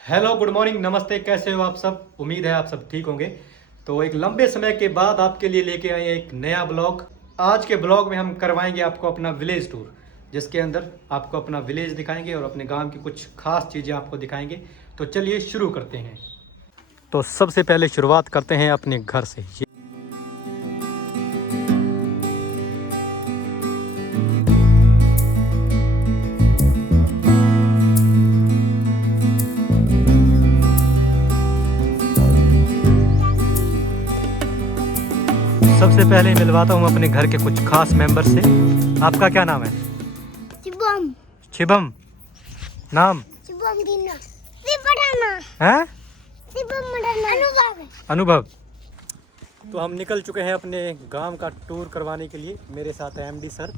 Hello, good morning, नमस्ते। कैसे हो आप सब? उम्मीद है आप सब ठीक होंगे। तो एक लंबे समय के बाद आपके लिए लेके आए हैं एक नया ब्लॉग। आज के ब्लॉग में हम करवाएंगे आपको अपना विलेज टूर, जिसके अंदर आपको अपना विलेज दिखाएंगे और अपने गांव की कुछ खास चीज़ें आपको दिखाएंगे। तो चलिए शुरू करते हैं। तो सबसे पहले शुरुआत करते हैं अपने घर से। सबसे पहले मिलवाता हूँ अपने घर के कुछ खास मेंबर से। आपका क्या नाम है? शिवम। शिवम नाम? शिवम गिन्ना। शिवम है? शिवम अनुभव। अनुभव। तो हम निकल चुके हैं अपने गांव का टूर करवाने के लिए। मेरे साथ है एमडी सर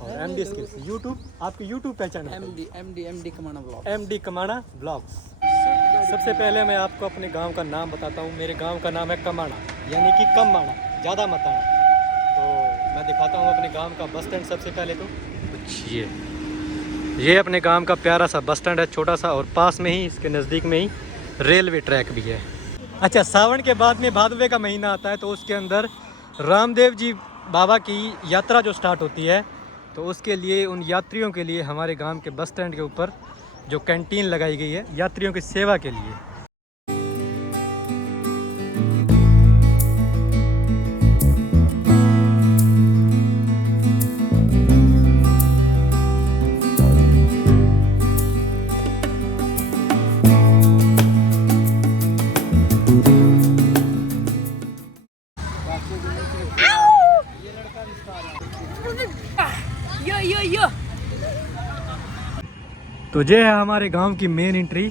और एमडी स्किल्स यूट्यूब। आपकी यूट्यूब पहचान है? एमडी कमाना ब्लॉग। एमडी कमाना ब्लॉग्स। सबसे पहले मैं आपको अपने गांव का नाम बताता हूँ। मेरे गांव का नाम है कमाना, यानी कि कम माना, ज़्यादा मत आना। तो मैं दिखाता हूँ अपने गांव का बस स्टैंड। सबसे पहले तो कुछ ये अपने गांव का प्यारा सा बस स्टैंड है, छोटा सा, और पास में ही, इसके नज़दीक में ही रेलवे ट्रैक भी है। अच्छा, सावन के बाद में भादवे का महीना आता है, तो उसके अंदर रामदेव जी बाबा की यात्रा जो स्टार्ट होती है, तो उसके लिए, उन यात्रियों के लिए हमारे गांव के बस स्टैंड के ऊपर जो कैंटीन लगाई गई है यात्रियों की सेवा के लिए। यो तो ये है हमारे गांव की मेन एंट्री।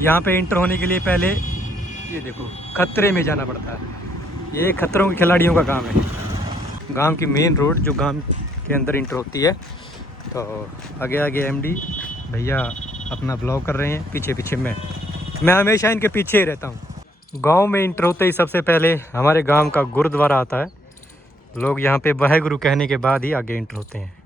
यहाँ पे इंटर होने के लिए पहले ये देखो खतरे में जाना पड़ता है। ये खतरों के खिलाड़ियों का काम है। गांव की मेन रोड जो गांव के अंदर इंटर होती है। तो आगे आगे एमडी भैया अपना ब्लॉग कर रहे हैं, पीछे पीछे मैं हमेशा इनके पीछे ही रहता हूँ। गांव में इंटर होते ही सबसे पहले हमारे गांव का गुरुद्वारा आता है। लोग यहाँ पे वाहेगुरु कहने के बाद ही आगे इंटर होते हैं।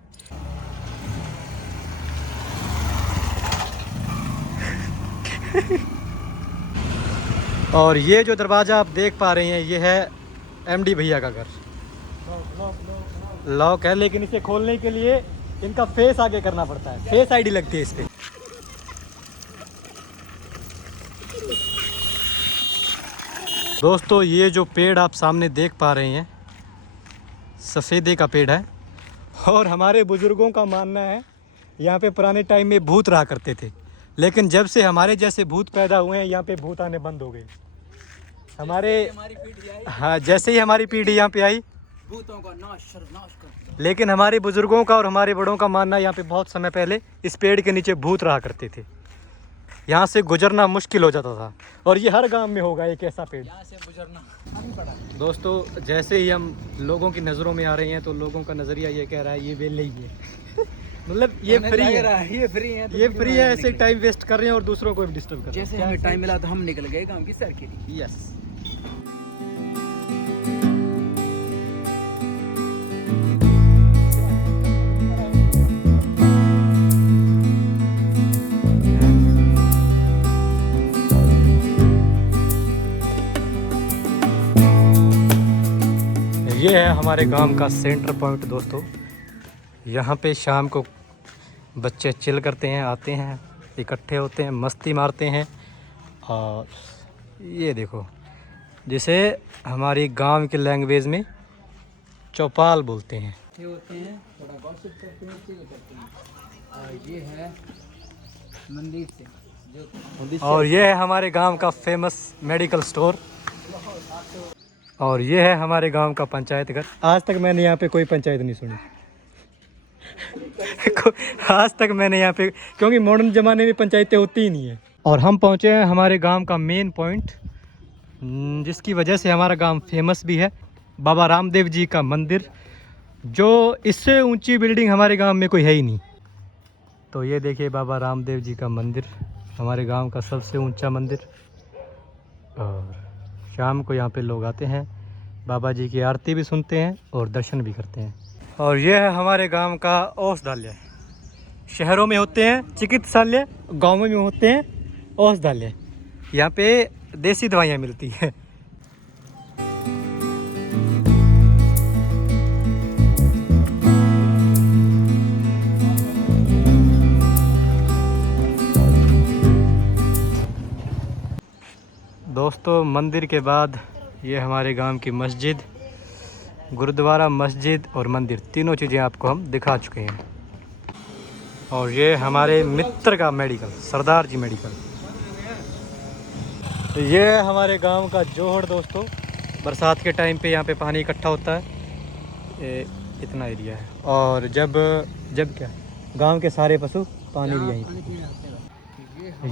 और ये जो दरवाज़ा आप देख पा रहे हैं, ये है एमडी भैया का घर। लॉक है, लेकिन इसे खोलने के लिए इनका फेस आगे करना पड़ता है। फेस आईडी लगती है इस पे। दोस्तों, ये जो पेड़ आप सामने देख पा रहे हैं, सफ़ेदे का पेड़ है। और हमारे बुजुर्गों का मानना है यहाँ पे पुराने टाइम में भूत रहा करते थे, लेकिन जब से हमारे जैसे भूत पैदा हुए हैं, यहाँ पे भूत आने बंद हो गए। हाँ, जैसे ही हमारी पीढ़ी यहाँ पे आई, भूतों का नाश कर। लेकिन हमारे बुजुर्गों का और हमारे बड़ों का मानना है यहाँ पे बहुत समय पहले इस पेड़ के नीचे भूत रहा करते थे। यहाँ से गुजरना मुश्किल हो जाता था, और ये हर गांव में होगा एक ऐसा पेड़। यहाँ से गुजरना अभी पड़ा। दोस्तों, जैसे ही हम लोगों की नज़रों में आ रहे हैं, तो लोगों का नज़रिया ये कह रहा है ये वेले ही है। मतलब ये फ्री है, ये फ्री है, ये फ्री है, ऐसे टाइम वेस्ट कर रहे हैं और दूसरों को भी डिस्टर्ब कर रहे हैं। जैसे हमें टाइम मिला तो हम निकल गए गांव की सैर के लिए। यस। ये है हमारे गांव का सेंटर पॉइंट दोस्तों। यहाँ पे शाम को बच्चे चिल करते हैं, आते हैं, इकट्ठे होते हैं, मस्ती मारते हैं। और ये देखो, जिसे हमारी गांव के लैंग्वेज में चौपाल बोलते हैं। ये होते हैं, थोड़ा गॉसिप करते हैं, चिल करते हैं। और ये है मंदिर से जो, और ये है हमारे गांव का फेमस मेडिकल स्टोर। और ये है हमारे गांव का पंचायत घर। आज तक मैंने यहाँ पे कोई पंचायत नहीं सुनी। आज तक मैंने यहाँ पे, क्योंकि मॉडर्न ज़माने में पंचायतें होती ही नहीं है। और हम पहुँचे हैं हमारे गांव का मेन पॉइंट, जिसकी वजह से हमारा गांव फेमस भी है, बाबा रामदेव जी का मंदिर, जो इससे ऊंची बिल्डिंग हमारे गांव में कोई है ही नहीं। तो ये देखिए बाबा रामदेव जी का मंदिर, हमारे गांव का सबसे ऊंचा मंदिर। और शाम को यहाँ पे लोग आते हैं, बाबा जी की आरती भी सुनते हैं और दर्शन भी करते हैं। और ये है हमारे गांव का औषधालय। शहरों में होते हैं चिकित्सालय, गाँव में होते हैं औषधालय। यहाँ पे देसी दवाइयाँ मिलती है। दोस्तों मंदिर के बाद ये हमारे गांव की मस्जिद, गुरुद्वारा, मस्जिद और मंदिर तीनों चीज़ें आपको हम दिखा चुके हैं। और ये हमारे मित्र का मेडिकल, सरदार जी मेडिकल। तो ये हमारे गांव का जोहड़ दोस्तों। बरसात के टाइम पे यहाँ पे पानी इकट्ठा होता है, ये इतना एरिया है। और जब क्या गांव के सारे पशु पानी भी यहीं पे।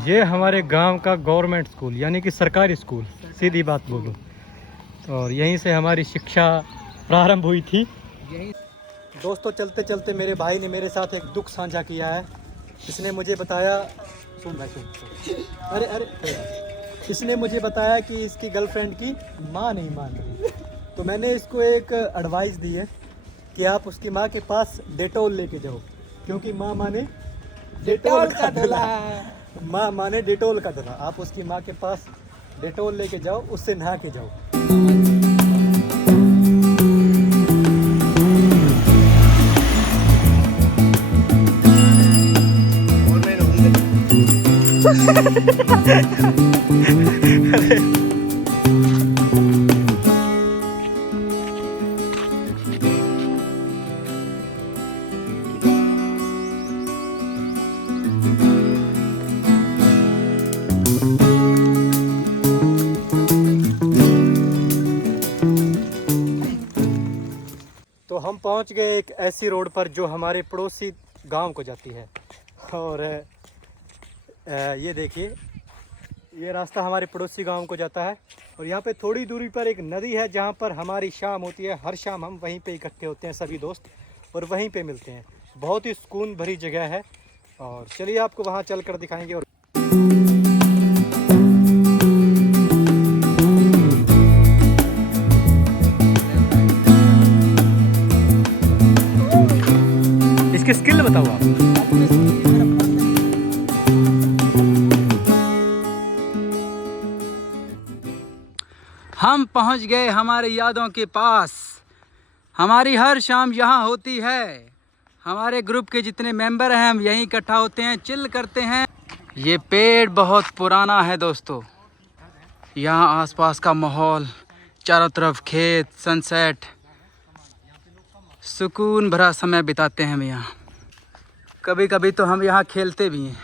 ये हमारे गांव का गवर्नमेंट स्कूल यानी कि सरकारी स्कूल, सीधी बात बोलूँ। और यहीं से हमारी शिक्षा प्रारंभ हुई थी। दोस्तों चलते चलते मेरे भाई ने मेरे साथ एक दुख साझा किया है। इसने मुझे बताया, सुन भाई सुन, अरे इसने मुझे बताया कि इसकी गर्लफ्रेंड की माँ नहीं मान रही। तो मैंने इसको एक एडवाइस दी है कि आप उसकी माँ के पास डेटोल लेके जाओ, क्योंकि माँ माने डेटोल का धुला, माँ माने डेटोल का धुला। आप उसकी माँ के पास डेटोल लेके जाओ, उससे नहा के जाओ। तो हम पहुंच गए एक ऐसी रोड पर जो हमारे पड़ोसी गांव को जाती है। और ये देखिए, ये रास्ता हमारे पड़ोसी गांव को जाता है। और यहाँ पे थोड़ी दूरी पर एक नदी है जहाँ पर हमारी शाम होती है। हर शाम हम वहीं पे इकट्ठे होते हैं सभी दोस्त और वहीं पे मिलते हैं। बहुत ही सुकून भरी जगह है। और चलिए आपको वहाँ चल कर दिखाएंगे। और इसकी स्किल बताओ आप। हम पहुंच गए हमारे यादों के पास। हमारी हर शाम यहाँ होती है। हमारे ग्रुप के जितने मेंबर हैं हम यहीं इकट्ठा होते हैं, चिल करते हैं। ये पेड़ बहुत पुराना है दोस्तों। यहाँ आसपास का माहौल, चारों तरफ खेत, सनसेट, सुकून भरा समय बिताते हैं हम यहाँ। कभी कभी तो हम यहाँ खेलते भी हैं।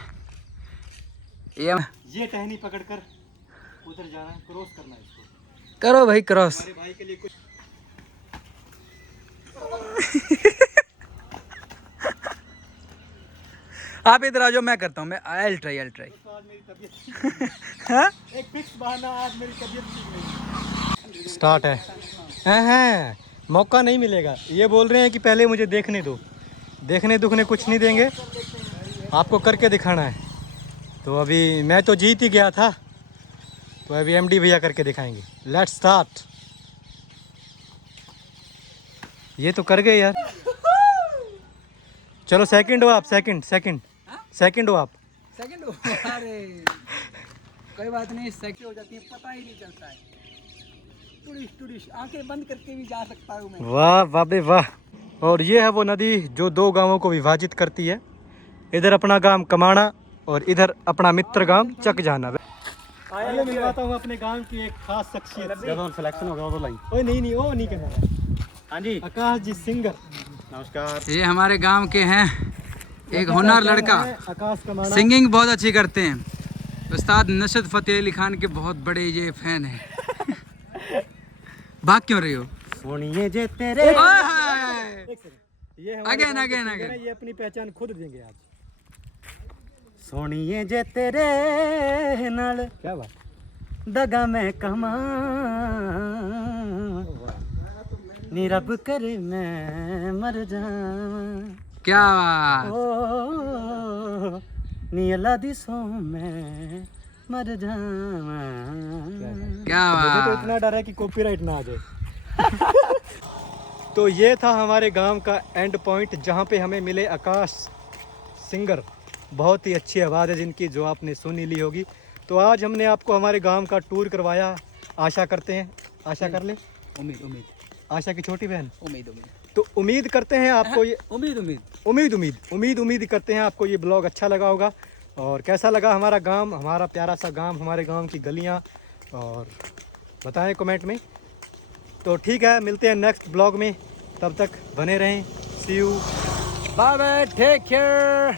ये टहनी पकड़कर उधर जाना है, क्रॉस करना है इसको। करो भाई क्रॉस। हमारे भाई के लिए कुछ आप इधर आ जाओ, मैं करता हूँ। मैं आई ट्राई। आज मेरी तबीयत एक फिक्स बहाना, आज मेरी तबीयत ठीक नहीं। स्टार्ट है। हैं मौका नहीं मिलेगा। ये बोल रहे हैं कि पहले मुझे देखने दो। देखने दुखने कुछ नहीं देंगे, आपको करके दिखाना है। तो अभी मैं तो जीत ही गया था, तो अभी एमडी भैया करके दिखाएंगे। Let's start. ये तो कर गए यार। चलो सेकंड हो आप, सेकंड हो आप। सेकंड हो? अरे कोई बात नहीं, सेकंड हो जाती है, पता ही नहीं चलता है। टूरिस्ट आंखें बंद करके भी जा सकता हूँ मैं। वाह वाह बे वाह। और ये है वो नदी जो दो गांवों को विभाजित करती है। इधर अपना गांव कमाना और इधर अपना मित्र गांव चकजाना। आइए मिलवाता हूँ अपने गांव की एक खास शख्सियत। जब हम सिलेक्शन हो गया तो लाइन। ओए नहीं वो नहीं कहना। हाँ जी, आकाश जी सिंगर, नमस्कार। ये हमारे गांव के हैं, एक हुनर लड़का, आकाश कमाना। सिंगिंग बहुत अच्छी करते हैं। उस्ताद नुसरत फतेह अली खान के बहुत बड़े ये फैन हैं। भाग क्यों रही हो? सोनिए जे तेरे। ये अगेन ये अपनी पहचान खुद देंगे आज। सोनिए जे तेरे नाल, क्या बात, दगा मैं कमा नी रब करे मैं मर जावां। क्या बात। ओ नी अल्लाह दी सो मैं मर जावां। क्या मुझे तो बात। इतना डर है कि कॉपीराइट ना आ जाए। तो ये था हमारे गांव का एंड पॉइंट, जहां पे हमें मिले आकाश सिंगर। बहुत ही अच्छी आवाज़ है जिनकी, जो आपने सुनी ली होगी। तो आज हमने आपको हमारे गांव का टूर करवाया। आशा करते हैं, आशा कर ले, उम्मीद उम्मीद आशा की छोटी बहन। उम्मीद उम्मीद तो उम्मीद करते हैं आपको ये उम्मीद उम्मीद उम्मीद करते हैं आपको ये ब्लॉग अच्छा लगा होगा। और कैसा लगा हमारा गांव, हमारा प्यारा सा गांव, हमारे गांव की गलियां, और बताएं कमेंट में। तो ठीक है, मिलते हैं नेक्स्ट ब्लॉग में, तब तक बने रहें। See you, bye bye, take care.